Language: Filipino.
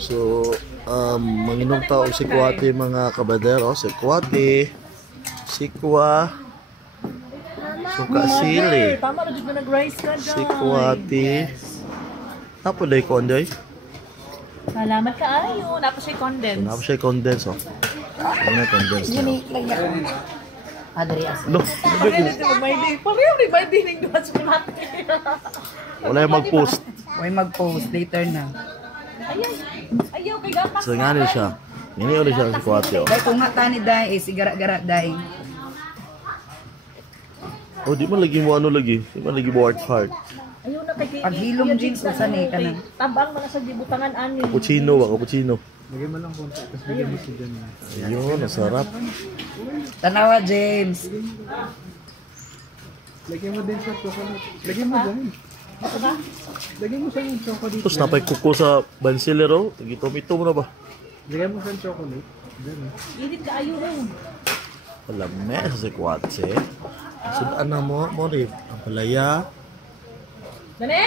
So, manginom tao si Kuwati mga kabadero. Si Kuwati, sikwa, suka sili. Tama na dito nag-rice ka dyan. Si Kuwati. Apo day konday? Salamat ka ayo. Napo siya condense. Apo siya condense, oh. Ano condense na? Adri as. Lo, Pareho ni may dining doon sa Kuwati. wala yung mag-post. Huwag mag-post later na. Ayaw kay gapas. So nga rin siya. Hindi ulit siya si Kuwati, oh. Dahil kung nga tani dahil, sigara-gara dahil. Oh, di man lagi mo ano lagi. Di man lagi mo heart. Ayaw na kay Paghilom jeans, usan eh, kanang. Tabang mga sa gibutangan ani. Cappuccino, cappuccino. Lagyan mo lang konti, tapos bigyan mo si Jan. Ayun, masarap. Tanawa, James. Lagyan mo din sa chocolate. Lagyan mo dyan. Lagyan mo sa chocolate. Tapos napay kuko sa bansilero. Tagi-tomito mo na ba? Lagyan mo sa chocolate. Dyan. Init ka ayo ron. Wala mesa si Kuwati. Sudaan na mo rin. Ang palaya. Dali.